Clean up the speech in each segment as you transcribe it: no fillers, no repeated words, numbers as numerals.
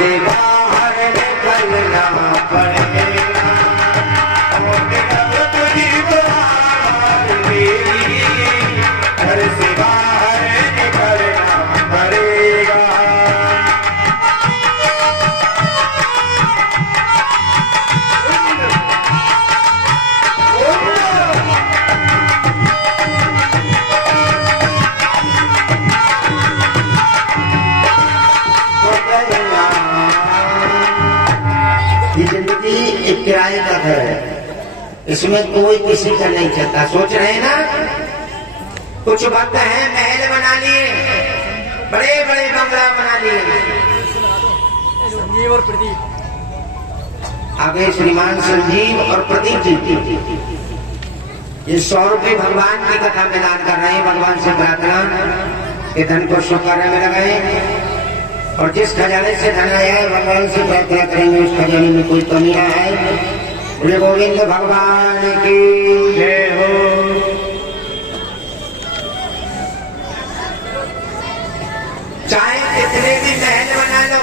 से बाहर निकलना पड़ेगा, तुझी तो हार मेरी, घर से बाहर निकलना पड़ेगा। एक किराए का घर है, इसमें कोई किसी का नहीं चलता। सोच रहे हैं ना, कुछ वक्त है महल बना लिए, बड़े बड़े बंगला बना लिए। संजीव और प्रदीप, आगे श्रीमान संजीव और प्रदीप जी ये 100 रुपये भगवान की कथा में दान कर रहे हैं। भगवान से प्रार्थना कि धन को शुभ कार्य में लगाए, और जिस खजाने से धन आया है भगवान से प्रार्थना करेंगे उस खजाने में कोई कमी ना आए। बोले गोविंद भगवान की जय हो। चाहे कितने भी महल बना लो,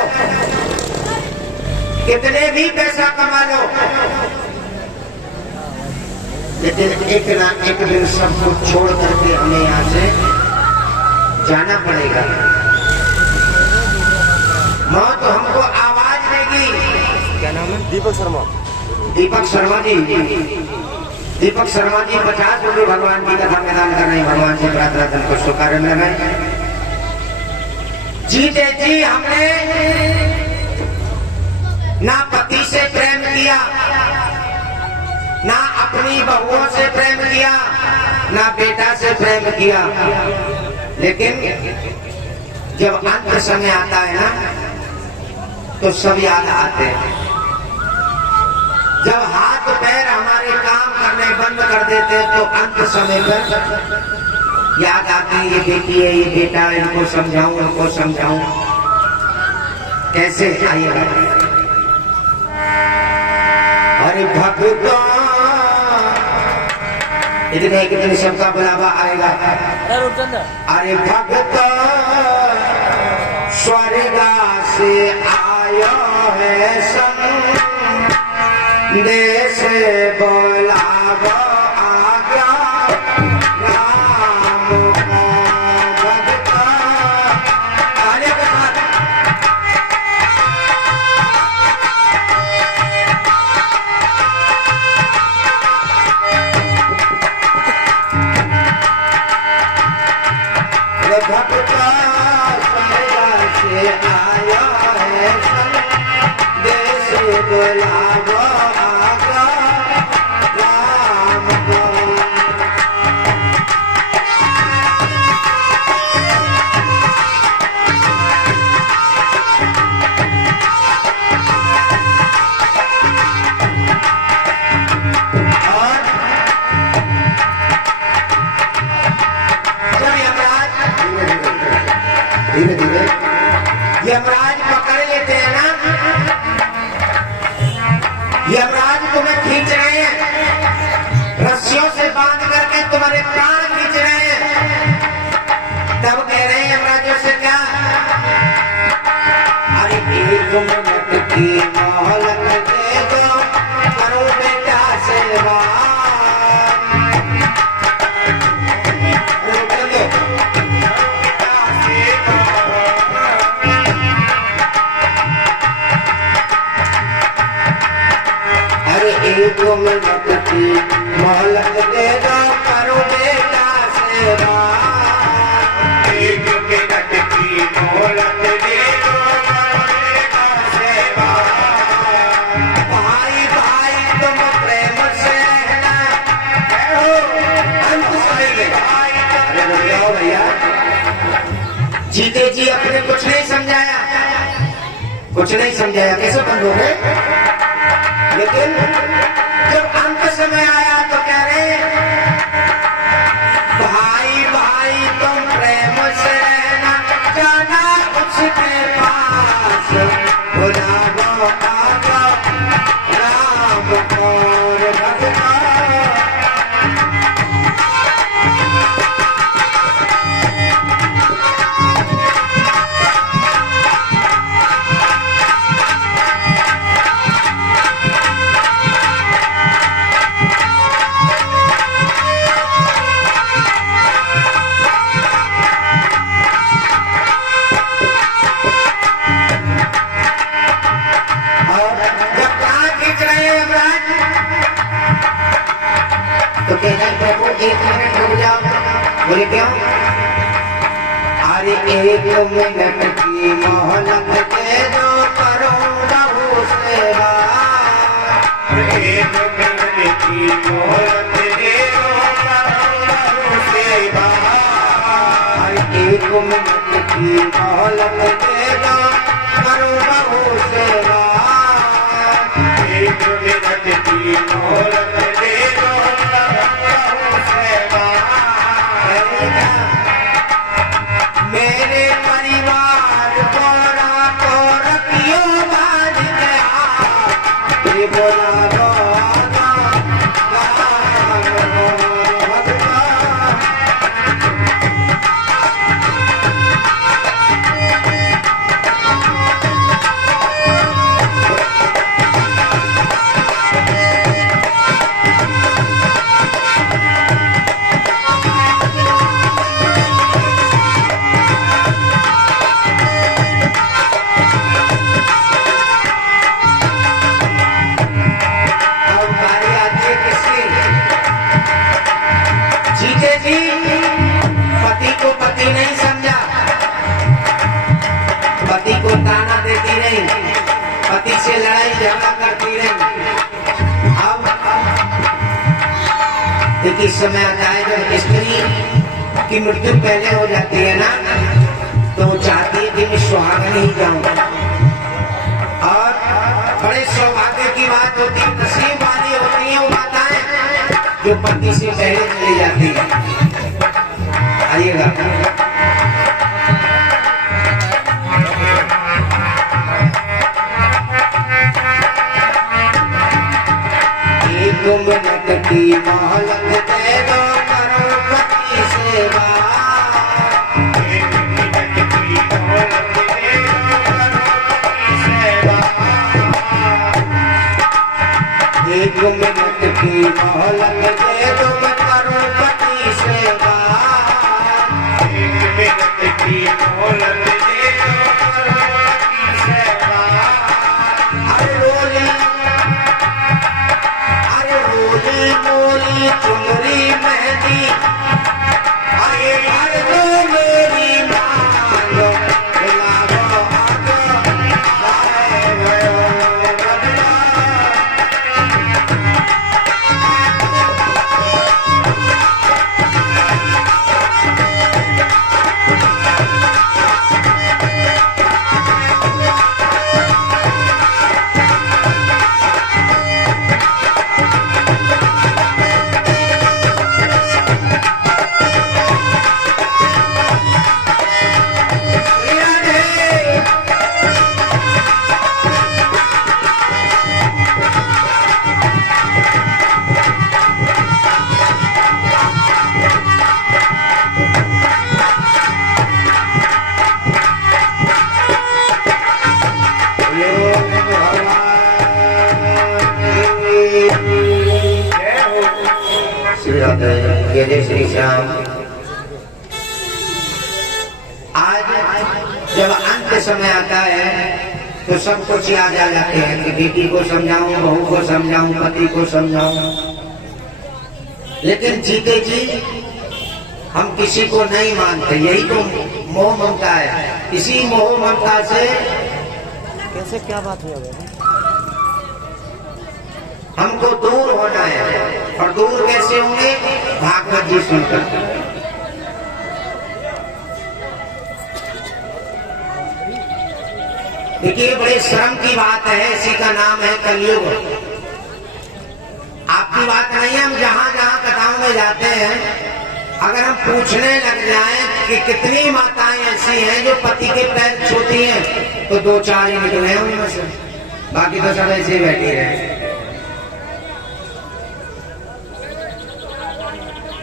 कितने भी पैसा कमा लो, लेकिन एक ना एक दिन सब कुछ छोड़ करके हमें यहाँ से जाना पड़ेगा। मौत हमको आवाज देगी। क्या नाम है? दीपक शर्मा। दीपक शर्मा जी, दीपक शर्मा जी 50 रुपये भगवान की कथा में दान कर रहे हैं। भगवान से प्रार्थना धन को शुभ कार्य में लगाए। जीते जी हमने ना पति से प्रेम किया, ना अपनी बहुओं से प्रेम किया, ना बेटा से प्रेम किया, लेकिन जब अंत समय आता है ना तो सब याद आते हैं। जब हाथ पैर हमारे काम करने बंद कर देते हैं तो अंत समय पर याद आती है ये बेटी है, ये बेटा है, इनको समझाऊं, इनको समझाऊं। कैसे? आइएगा। अरे भगवान, इतने सबका बुलावा आएगा। अरे भगवान स्वर्ग से आयो है संदेश बोलावो आज्ञा राम को भगवान। अरे भगवान स्वर्ग से आया है संदेश बोलावो आज्ञा राम को। और जब यमराज धीरे धीरे यमराज पकड़ लेते हैं ना, यमराज तुम्हें खींच रहे हैं, रस्सियों से बांध करके तुम्हारे प्राण खींच रहे हैं, तब कह रहे हैं यमराजों से क्या? अरे 1 मिनट की मोहलत दे दो, करो बेटा से बात। अरे 1 मिनट की मोहलत दे दो, करो बेटा से बात। 1 मिनट की मोहलत दे दो, करो बेटा से बात। भाई भाई तुम प्रेम से रहना, अंत समय भाई। अरे रुक भैया, जीते जी अपने कुछ नहीं समझाया, कुछ नहीं समझाया, कैसे बंद हो गए? लेकिन जब अंत समय आया तो कह रहे भाई भाई तुम प्रेम से रहना, जाना उसके पास, बुलावो आज्ञा राम को भगवान। एक मिनट की मोहलत दे दो करूं बहु सेवा। एक मिनट की मोहलत दे दो करूं बहु सेवा। एक मिनट की मोहलत दे दो करूं बहु सेवा। एक मिनट की मोहलत दे दो करूं बहु सेवा। मेरे परिवार को रातों रखियो बाज के हाथ। ये बोला पति से लड़ाई झगड़ा करती रही। अब देखिए समय आता है जब स्त्री की मृत्यु पहले हो जाती है ना, तो वो चाहती है कि मैं सुहागन ही जाऊं। और बड़े सौभाग्य की बात होती है, नसीब वाली होती है वो माताएं जो पति से पहले चली जाती है। आइएगा मिनट की मोहलत दे दो करूं पति सेवा। एक मिनट की मोहलत दे दो करूं पति सेवा। एक मिनट की मोहलत दे दो करूं पति सेवा। एक मिनट की मोहलत दे दो करूं पति सेवा। मोरी चुनरी मेहंदी अरे भर दो मेरी मांगो गुलाबो जय श्री श्याम। आज जब अंत समय आता है तो सब कुछ याद आ जाते हैं कि बेटी को समझाऊं, बहू को समझाऊं, पति को समझाऊं। लेकिन जीते जी हम किसी को नहीं मानते, यही तो मोह ममता है। इसी मोह ममता से कैसे क्या बात हुई है? हमको दूर होना है। और दूर कैसे होंगे? भागवत जी सुनकर। देखिए बड़े शर्म की बात है, इसी का नाम है कलयुग। आपकी बात नहीं है, हम जहां जहां कथाओं में जाते हैं, अगर हम पूछने लग जाएं कि कितनी माताएं ऐसी हैं जो पति के पैर छूती हैं, तो 2-4 ही निकले हैं उनमें से, बाकी तो सब ऐसे ही बैठी रहे।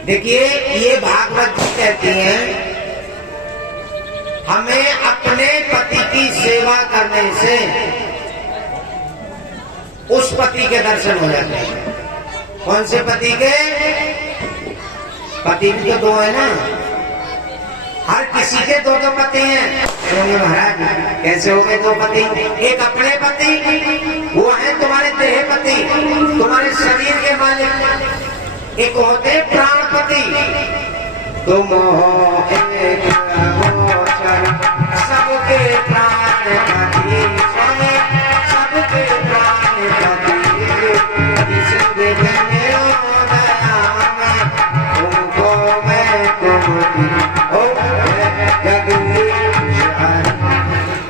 देखिए ये भागवत जी कहती हैं हमें अपने पति की सेवा करने से उस पति के दर्शन हो जाते हैं। कौन से पति के? पति भी तो 2 है ना, हर किसी के 2 पति हैं। तो महाराज कैसे हो गए 2 पति? एक अपने पति, वो है तुम्हारे देह पति, तुम्हारे शरीर के मालिक। एक होते प्राणपति, तुम हो एक अगोचर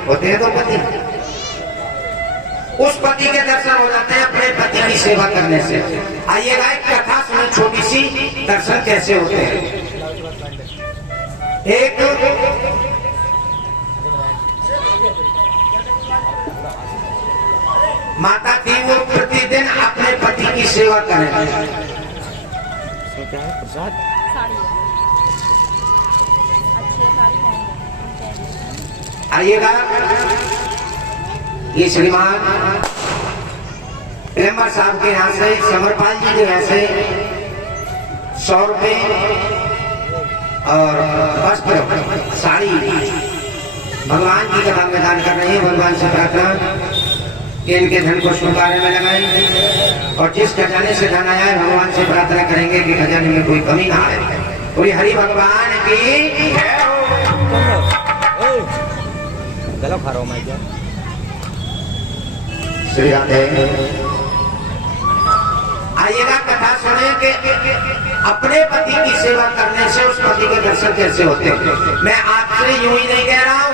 होते हैं तो पति, उस पति के दर्शन हो जाते हैं अपने पति की सेवा करने से। आइएगा एक कथा सुने छोटी सी, दर्शन कैसे होते हैं। एक माता थी, वो प्रतिदिन अपने पति की सेवा करें। इसमें क्या है प्रसाद? आइएगा, ये श्रीमान प्रेमर साहब के यहाँ से, समरपाल जी के यहाँ से 100 रुपए और वस्त्र साड़ी भगवान की कथा में दान कर रहे हैं। भगवान से प्रार्थना कि इनके धन को शुभ कार्य में लगाएं, और जिस खजाने से धन आया है भगवान से प्रार्थना करेंगे कि खजाने में कोई कमी ना आए। पूरी हरि भगवान की गला खा रहा हूँ मैं क्या? श्री राधे। आइएगा कथा सुने कि अपने पति की सेवा करने से उस पति के दर्शन कैसे होते हैं। मैं आपसे यूं ही नहीं कह रहा हूं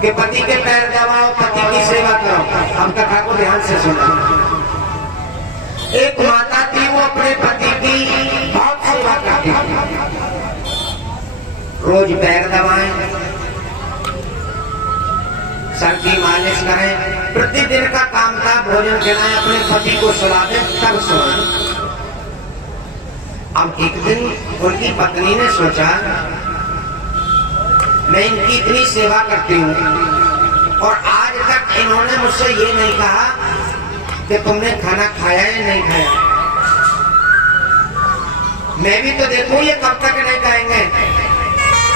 कि पति के पैर दबाओ, पति की सेवा करो। हम कथा को ध्यान से सुनो। एक माता थी, वो अपने पति की बहुत सेवा करती थी। रोज पैर दबाएं, सर की मालिश करें, प्रतिदिन का काम था भोजन खिलाएं, अपने पति को सुला दें, तब सोएं। अब एक दिन उनकी पत्नी ने सोचा, मैं इनकी इतनी सेवा करती हूँ और आज तक इन्होंने मुझसे ये नहीं कहा कि तुमने खाना खाया या नहीं खाया। मैं भी तो देखूं ये कब तक नहीं कहेंगे।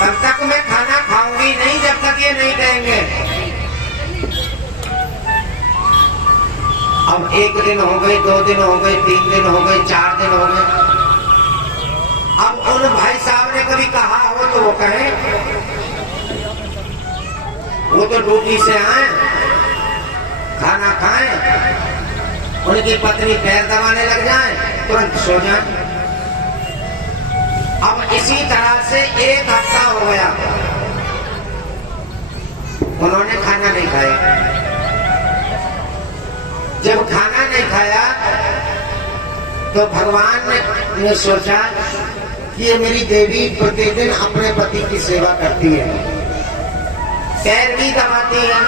तब तक मैं खाना खाऊंगी नहीं जब तक ये नहीं कहेंगे। अब 1 दिन हो गए, 2 दिन हो गए, 3 दिन हो गए, 4 दिन हो गए। अब उन भाई साहब ने कभी कहा हो तो वो कहें, वो तो ड्यूटी से आए, खाना खाएं, उनकी पत्नी पैर दबाने लग जाए, तुरंत सो जाए। अब इसी तरह से 1 हफ्ता हो गया, उन्होंने खाना नहीं खाया। जब खाना नहीं खाया तो भगवान ने सोचा कि ये मेरी देवी प्रतिदिन अपने पति की सेवा करती है, पैर भी दबाती है,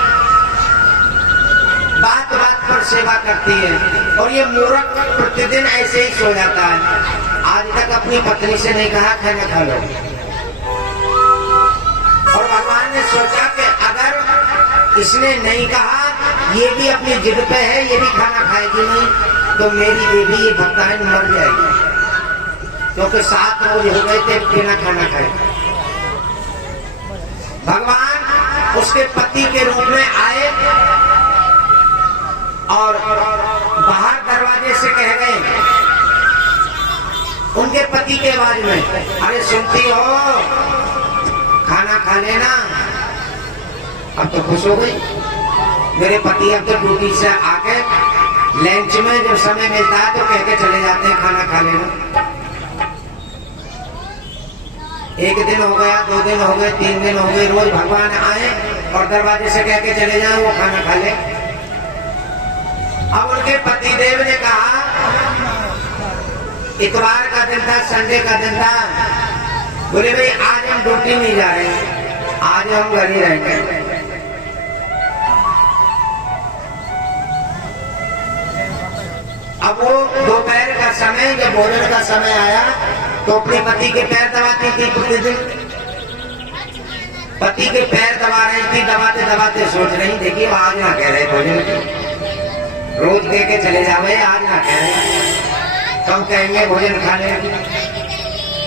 बात बात पर सेवा करती है, और ये मूर्ख प्रतिदिन ऐसे ही सो जाता है। आज तक अपनी पत्नी से नहीं कहा खाना खा लो। और भगवान ने सोचा कि अगर इसने नहीं कहा, ये भी अपनी जिद पे है, ये भी खाना खाएगी नहीं, तो मेरी देवी ये भक्ताएं मर जाएगी, क्योंकि 7 रोज हो गए थे बिना खाना खाए। भगवान उसके पति के रूप में आए और बाहर दरवाजे से कह गए उनके पति के आवाज में, अरे सुनती हो, खाना खा लेना। अब तो खुश हो गई मेरे पति। अब तो ड्यूटी से आके लंच में जब समय मिलता है तो कह के चले जाते हैं खाना खा लेना। 1 दिन हो गया, 2 दिन हो गए, 3 दिन हो गए, रोज भगवान आए और दरवाजे से कह के चले जाए वो खाना खा ले। अब उनके पति देव ने कहा, इतवार का दिन था, संडे का दिन था, बोले भाई आज हम ड्यूटी नहीं जा रहे हैं, आज हम घर ही रहेंगे। अब वो दोपहर का समय, जब भोजन का समय आया तो अपने पति के पैर दबाती थी प्रतिदिन। पति के पैर दबा रही थी, दबाते दबाते सोच रही, देखिए आज ना कह रहे भोजन की, रोज कह के चले जावे, आज ना कह रहे, कब कहेंगे भोजन खा ले।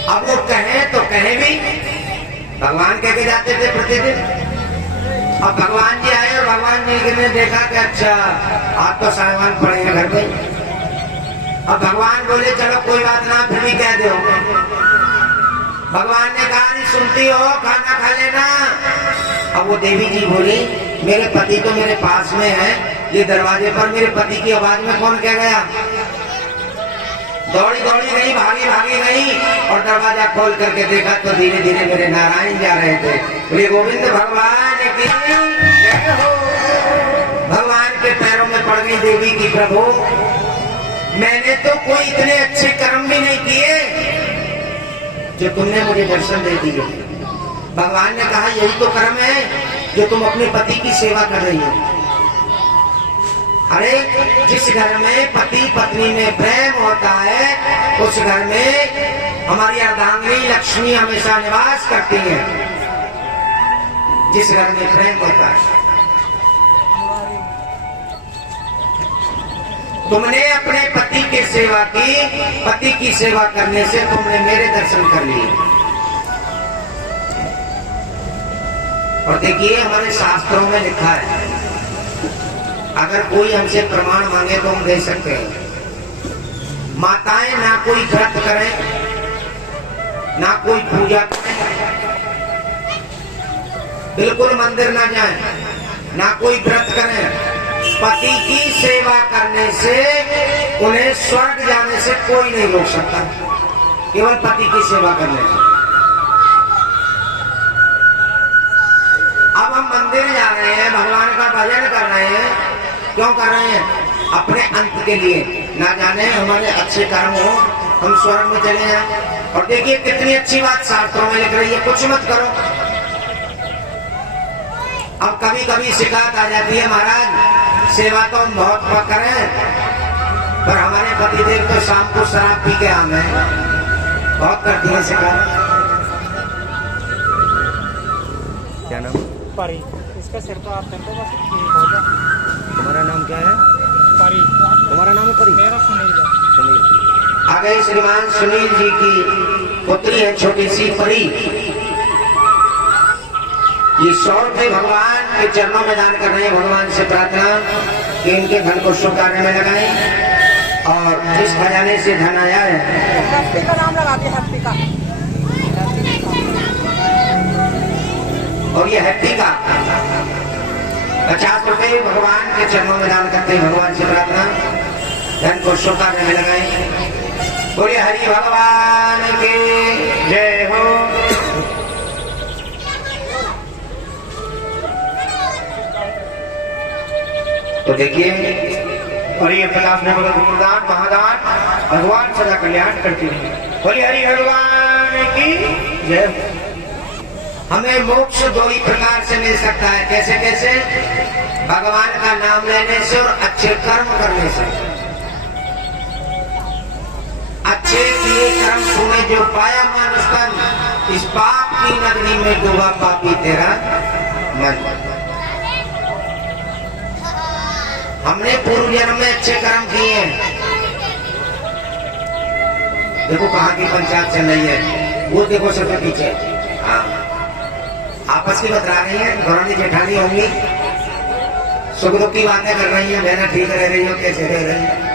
अब वो कहें तो कहें भी, भगवान कह के जाते थे प्रतिदिन। अब भगवान जी आए और भगवान जी ने देखा कि अच्छा आप तो सामान पड़े हैं घर पे। अब भगवान बोले चलो कोई बात ना, फिर भी कह दो। भगवान ने कहा नहीं सुनती हो, खाना खा लेना। अब वो देवी जी बोली, मेरे पति तो मेरे पास में है, ये दरवाजे पर मेरे पति की आवाज में कौन कह गया। दौड़ी दौड़ी गई, भागी भागी गई और दरवाजा खोल करके देखा तो धीरे धीरे मेरे नारायण जा रहे थे। बोले गोविंद भगवान की देवी की प्रभु मैंने तो कोई इतने अच्छे कर्म भी नहीं किए जो तुमने मुझे दर्शन दे दिए। भगवान ने कहा यही तो कर्म है जो तुम अपने पति की सेवा कर रही हो। अरे जिस घर में पति पत्नी में प्रेम होता है उस घर में हमारी अर्धांगिनी लक्ष्मी हमेशा निवास करती है। जिस घर में प्रेम होता है, तुमने अपने पति की सेवा की, पति की सेवा करने से तुमने मेरे दर्शन कर लिए। और देखिए हमारे शास्त्रों में लिखा है अगर कोई हमसे प्रमाण मांगे तो हम दे सकते हैं। माताएं ना कोई व्रत करें ना कोई पूजा करें, बिल्कुल मंदिर ना जाएं, ना कोई व्रत करें, पति की सेवा करने से उन्हें स्वर्ग जाने से कोई नहीं रोक सकता, केवल पति की सेवा करने से। अब हम मंदिर जा रहे हैं, भगवान का भजन कर रहे हैं, क्यों कर रहे हैं? अपने अंत के लिए, ना जाने हमारे अच्छे कर्म हो हम स्वर्ग में चले जाएं। और देखिए कितनी अच्छी बात शास्त्रों में लिख रही है, कुछ मत करो। अब कभी कभी शिकायत आ जाती है महाराज सेवा तो हम बहुत करें पर हमारे पतिदेव तो शाम को शराब पी के आए हैं, बहुत करती है शिकायत। क्या नाम? परी। इसका सिर तो आप टेम्पो बस ठीक हो गया। तुम्हारा नाम क्या है? परी। तुम्हारा नाम है परी? मेरा सुनील है। सुनील। आ गए श्रीमान सुनील जी की पुत्री है छोटी सी परी। ये 100 रुपए भगवान के चरणों में दान कर रहे हैं। भगवान से प्रार्थना कि इनके धन को शुभ कार्य में लगाएं और जिस खजाने से धन आया है हैप्पी का नाम लगा दिया, हैप्पी का। और ये हैप्पी का 50 रुपए भगवान के चरणों में दान करते हैं। भगवान से प्रार्थना धन को शुभ कार्य में लगाएं। बोलिए हरि भगवान की जय हो। तो देखिए और ये 50 में गुणदान महादान भगवान सदा कल्याण करती है। बोलिए हरि भगवान की जय हो। हमें मोक्ष दो ही प्रकार से मिल सकता है। कैसे कैसे? भगवान का नाम लेने से और अच्छे कर्म करने से। अच्छे किए कर्म सुने जो पाया मानुष तन, इस पाप की नगरी में डूबा पापी तेरा मन। हमने पूर्व जन्म में अच्छे कर्म किए हैं। देखो कहाँ की पंचायत चल रही है, वो देखो सबके पीछे। हाँ आपस की बतला रही है, घरानी जेठानी होंगी, सुख दुख की बातें कर रही है, बहना ठीक रह रही हो कैसे रह रही है।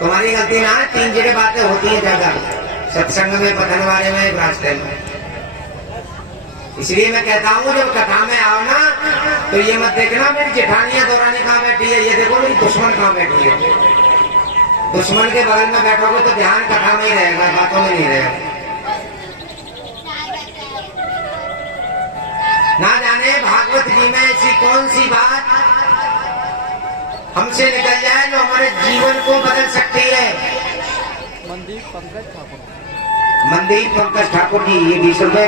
तुम्हारी गलती ना है, 3 जगह बातें होती है ज्यादा, सत्संग में, पठन वाले में, एक रास्ते में। इसलिए मैं कहता हूँ जब कथा में आओ ना तो ये मत देखना मेरी जेठानी है दौरानी कहाँ बैठी है, ये देखो मेरी दुश्मन कहाँ बैठी है। दुश्मन के बगल में बैठोगे तो ध्यान कथा में ही रहेगा, बातों में नहीं रहेगा। ना जाने भागवत जी में ऐसी कौन सी बात हमसे निकल जाए जो हमारे जीवन को बदल सकती है। मनदीप पंकज ठाकुर। मनदीप पंकज ठाकुर जी, ये 20 रुपए।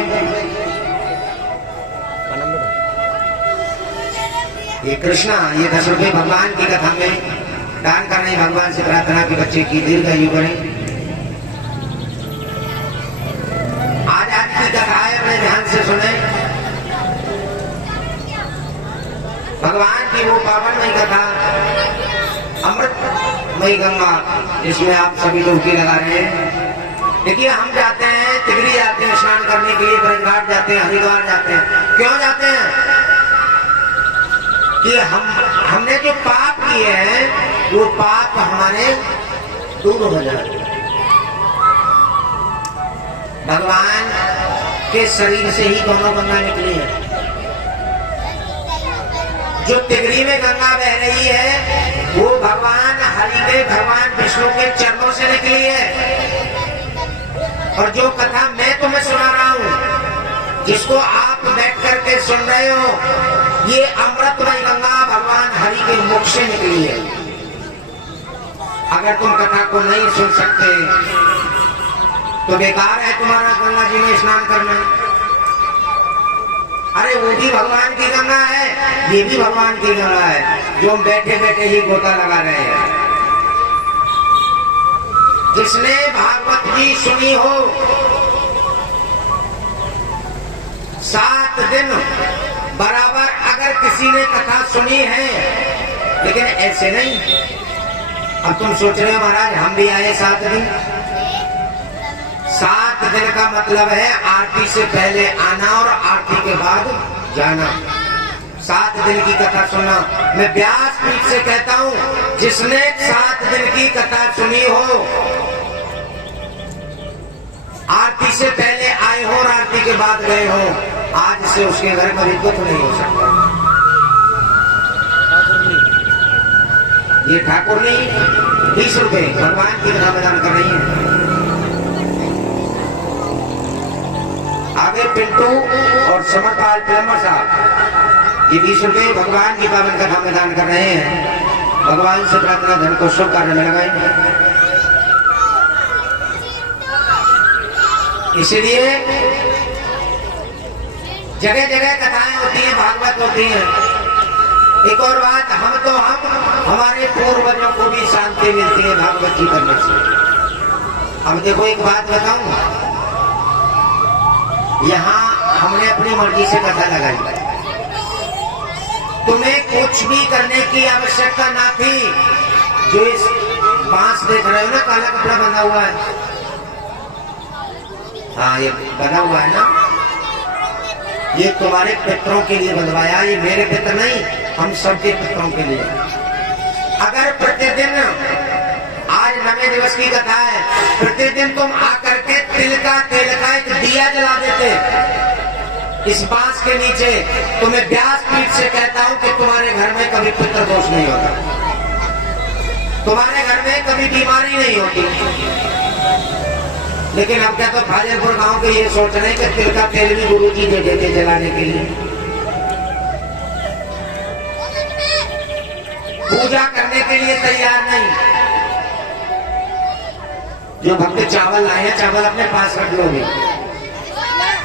ये कृष्णा, ये 10 रुपए भगवान की कथा में दान कर रहे हैं। भगवान से प्रार्थना कि बच्चे की दीर्घायु करें। आज की कथा है, अपने ध्यान से सुने। भगवान की वो पावनमयी कथा, अमृतमयी गंगा, जिसमें आप सभी डुबकी लगा रहे हैं। देखिए हम जाते हैं, तिगरी जाते हैं स्नान करने के लिए, ब्रजघाट जाते हैं, हरिद्वार जाते हैं। क्यों जाते हैं? कि हमने जो पाप किए हैं वो पाप हमारे दूर हो जाए। भगवान के शरीर से ही दोनों गंगा निकली है। जो तिगरी में गंगा बह रही है वो भगवान हरि के, भगवान विष्णु के चरणों से निकली है। और जो कथा मैं तुम्हें सुना रहा हूँ, जिसको आप बैठ करके सुन रहे हो, ये अमृतमयी गंगा भगवान हरि के मुख से निकली है। अगर तुम कथा को नहीं सुन सकते तो बेकार है तुम्हारा गंगा जी में स्नान करना। अरे वो भी भगवान की गंगा है, ये भी भगवान की गंगा है, जो हम बैठे बैठे ही गोता लगा रहे हैं। जिसने भागवत जी सुनी हो 7 दिन बराबर अगर किसी ने कथा सुनी है, लेकिन ऐसे नहीं। अब तुम सोच रहे हो महाराज हम भी आए 7 दिन। 7 दिन का मतलब है आरती से पहले आना और आरती के बाद जाना। 7 दिन की कथा सुनना। मैं व्यासपीठ से कहता हूँ जिसने 7 दिन की कथा सुनी हो, आरती से पहले आए हो और आरती के बाद गए हो, आज से उसके घर में भी दुख नहीं हो सकता। ये ठाकुरनी 20 रुपए भगवान की कथा में दान कर रही है। आगे पिंटू और समरपाल प्लम्बर साहब ये 20 रुपए भगवान की पावन कथा में दान कर रहे हैं। भगवान से प्रार्थना धन को शुभ कार्य में लगाएंगे। इसलिए जगह जगह कथाएं होती हैं, भागवत होती हैं। एक और बात, हम हमारे पूर्वजों को भी शांति मिलती है भागवत जी करने से। अब देखो एक बात बताऊं, यहाँ हमने अपनी मर्जी से कथा लगाई, तुम्हें कुछ भी करने की आवश्यकता ना थी। जो इस बांस देख रहे हो ना, काला कपड़ा बंधा हुआ है, हाँ ये बना हुआ है ना, ये तुम्हारे पितरों के लिए बंधवाया। ये मेरे पितर नहीं, हम सबके पितरों के लिए। अगर प्रतिदिन, आज 9वें दिवस की कथा है, प्रतिदिन तुम आकर के तिल का एक दिया जला देते इस बांस के नीचे, तो मैं व्यासपीठ से कहता हूं कि तुम्हारे घर में कभी पितृ दोष नहीं होता, तुम्हारे घर में कभी बीमारी नहीं होती। लेकिन अब क्या तो फाजिलपुर गांव के ये सोच रहे हैं कि तिल का तेल भी गुरु जी दे देते जलाने के लिए। पूजा करने के लिए तैयार नहीं। जो भक्त चावल लाए हैं, चावल अपने पास रख लोगे,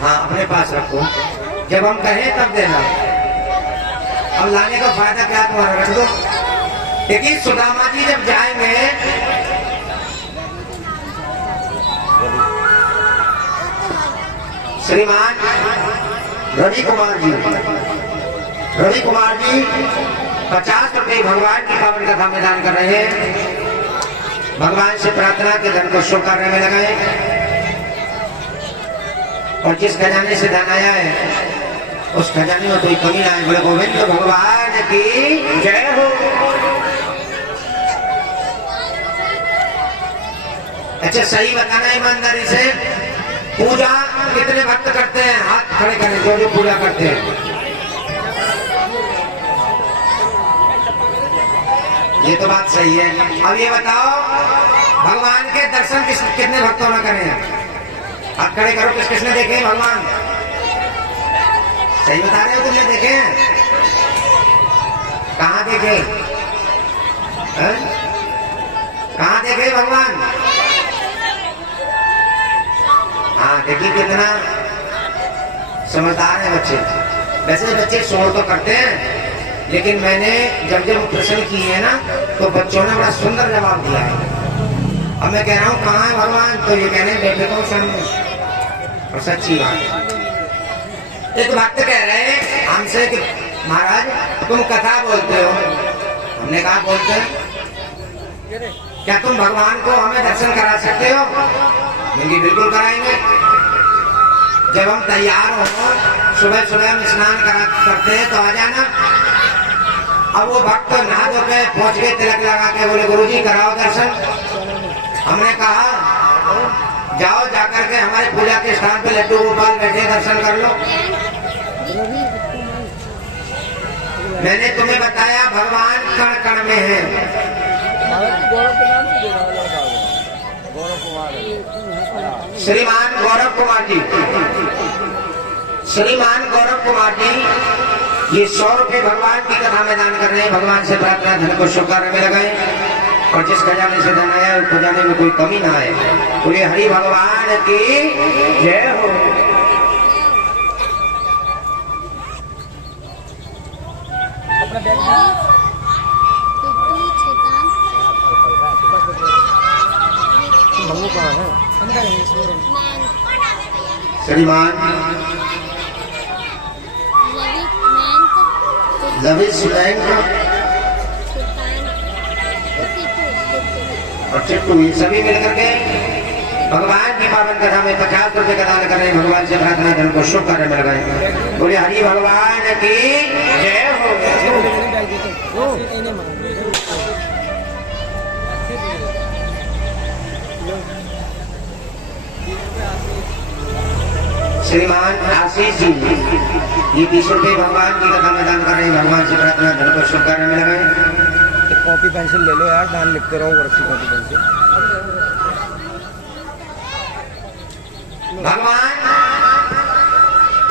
हाँ अपने पास रखो, जब हम कहें तब देना। अब लाने का फायदा क्या तुम्हारा, रख दो। लेकिन सुदामा जी जब जाएंगे, श्रीमान रवि कुमार जी 50 रुपए भगवान की पावन कथा में दान कर रहे हैं। भगवान से प्रार्थना के धन को शुभ कार्य में लगाए। और जिस खजाने से धन आया है उस खजाने में कोई कमी ना आए। बोले गोविंद भगवान की जय हो। अच्छा सही बताना ईमानदारी से, पूजा कितने भक्त करते हैं? हाथ खड़े करें जो पूजा करते हैं। ये तो बात सही है। अब ये बताओ भगवान के दर्शन कितने भक्तों ने करे हैं? हाथ खड़े करो, किसने देखे हैं भगवान? सही बता रहे हो, तुमने देखे हैं? कहाँ देखे? कहाँ देखे भगवान? हाँ देखिए कितना समझदार है बच्चे। वैसे बच्चे शोर तो करते हैं, लेकिन मैंने जब प्रश्न किए हैं ना, तो बच्चों ने बड़ा सुंदर जवाब दिया है। अब मैं कह रहा हूँ कहाँ है भगवान, तो ये कह रहे हैं बैठे तो सामने। और सच्ची बात है। एक भक्त कह रहे हैं हमसे कि महाराज तुम कथा बोलते हो। हमने कहा बोलते हैं, क्या तुम भगवान को हमें दर्शन करा सकते हो? मुझे बिल्कुल कराएंगे। जब हम तैयार हो, सुबह सुबह हम स्नान करते हैं तो आ जाना। अब वो भक्त नहा धो के पहुंच गए, तिलक लगा के बोले गुरुजी कराओ दर्शन। हमने कहा जाओ, जाकर के हमारे पूजा के स्थान पे लड्डू गोपाल बैठे दर्शन कर लो। मैंने तुम्हें बताया भगवान कण कण में है। श्रीमान गौरव कुमार जी, श्रीमान गौरव कुमार जी ये 100 रुपए भगवान की कथा में दान कर रहे हैं। भगवान से प्रार्थना धन को शुभ कार्य में लगाए। और जिस खजाने से धन आया उस खजाने में कोई कमी ना आए। बोले हरि भगवान की जय हो। अपना बैग बंगू कहाँ है? अंदर है इसमें। श्रीमान लविश बैंक और चिट्टू ये सभी मिलकर के भगवान की पावन कथा में 50 रुपए का दान कर रहे हैं। भगवान से प्रार्थना धन को शुभ कार्य में लगाए। बोले हरि भगवान की जय हो। बैग देते इन्हें मांग श्रीमान आशीष जी ये 20 रुपए भगवान की कथा में दान कर रहे हैं। भगवान से प्रार्थना धन को शुभ कार्य में लगाए। एक कॉपी पेंसिल ले लो यार, दान लिखते रहो और अच्छी कॉपी पेंसिल। भगवान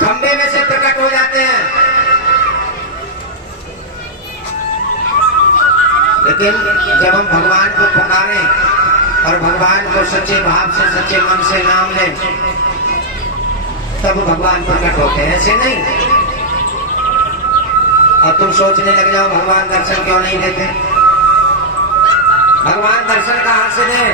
खंबे में से प्रकट हो जाते हैं, लेकिन जब हम भगवान को पुकारें और भगवान को सच्चे भाव से सच्चे मन से नाम लें तब भगवान प्रकट होते हैं, ऐसे नहीं। और तुम सोचने लग जाओ भगवान दर्शन क्यों नहीं देते। भगवान दर्शन कहाँ से दें?